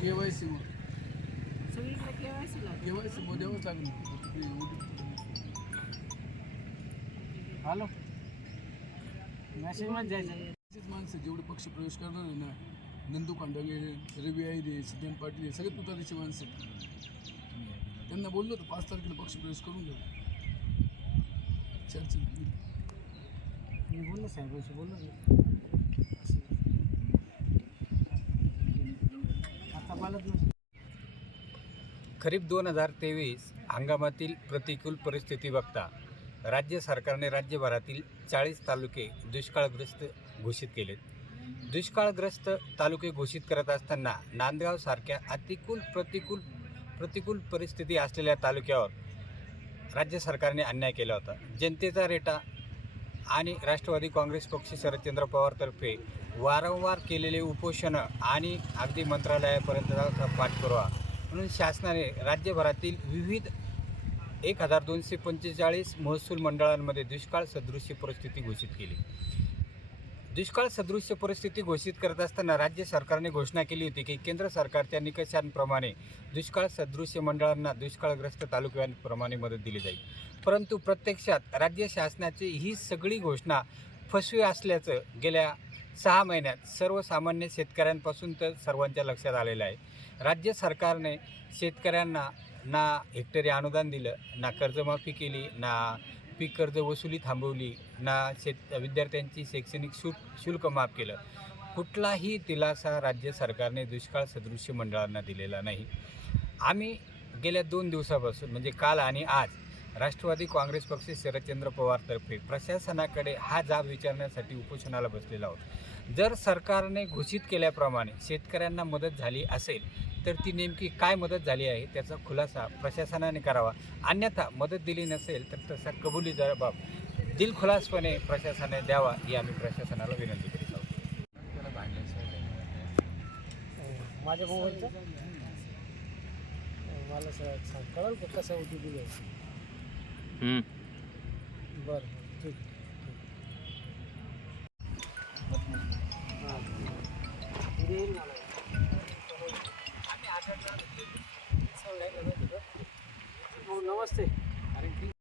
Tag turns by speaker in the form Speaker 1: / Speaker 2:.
Speaker 1: KYC मग.
Speaker 2: सगळीकडे KYC लागते.
Speaker 1: केवायसी मग द्यावंच
Speaker 3: हॅलो. मेसेजमध्ये जायचं.
Speaker 1: माणसं जेवढे पक्ष प्रवेश करणार आहे ना नंदू कांडगे रवी आयरे सिद्धांत पाटील हे सगळे तुतारीचे माणसं आहेत. त्यांना बोललो होतं पाच तारखेला पक्ष प्रवेश करून घ्या चर्चा.
Speaker 3: मी बोललो साहेबांशी बोललो ना. आता पालक नाही
Speaker 4: खरीप दोन हजार तेवीस हंगामातील प्रतिकूल परिस्थिती बघता राज्य सरकारने राज्यभरातील चाळीस तालुके दुष्काळग्रस्त घोषित केलेत दुष्काळग्रस्त तालुके घोषित करत असताना नांदगावसारख्या अतिकूल प्रतिकूल प्रतिकूल परिस्थिती असलेल्या तालुक्यावर राज्य सरकारने अन्याय केला होता. जनतेचा रेटा आणि राष्ट्रवादी काँग्रेस पक्ष शरदचंद्र पवारतर्फे वारंवार केलेले उपोषणं आणि अगदी मंत्रालयापर्यंतचा पाठपुरावा. म्हणून शासनाने राज्यभरातील विविध एक हजार दोनशे पंचेचाळीस महसूल मंडळांमध्ये दुष्काळ सदृश्य परिस्थिती घोषित केली. दुष्काळ सदृश्य परिस्थिती घोषित करत असताना राज्य सरकारने घोषणा केली होती की केंद्र सरकारच्या निकषांप्रमाणे दुष्काळ सदृश्य मंडळांना दुष्काळग्रस्त तालुक्यांप्रमाणे मदत दिली जाईल. परंतु प्रत्यक्षात राज्य शासनाची ही सगळी घोषणा फसवी असल्याचं गेल्या सहा महिन्यात सर्वसामान्य शेतकऱ्यांपासून तर सर्वांच्या लक्षात आलेलं आहे. राज्य सरकारने शेतकऱ्यांना ना हेक्टरी अनुदान दिलं ना कर्जमाफी केली ना पीक कर्ज वसुली थांबवली. ना शेत विद्यार्थ्यांची शैक्षणिक शुल्क शुल्क माफ केलं. कुठलाही दिलासा राज्य सरकारने दुष्काळ सदृश्य मंडळांना दिलेला नाही. आम्ही गेल्या दोन दिवसापासून म्हणजे काल आणि आज राष्ट्रवादी काँग्रेस पक्ष शरदचंद्र पवारतर्फे प्रशासनाकडे हा जाब विचारण्यासाठी उपोषणाला बसलेला आहोत. जर सरकारने घोषित केल्याप्रमाणे शेतकऱ्यांना मदत झाली असेल तर ती नेमकी काय मदत झाली आहे त्याचा खुलासा प्रशासनाने करावा. अन्यथा मदत दिली नसेल तर तसा कबुली जबाब दिलखुलासपणे प्रशासनाने द्यावा ही आम्ही प्रशासनाला विनंती करीत आहोत
Speaker 3: माझ्या मोबाईलचं मला सांग कळलं का कसं ओ टी पी द्यायचं बरं ನಮಸ್ತೆ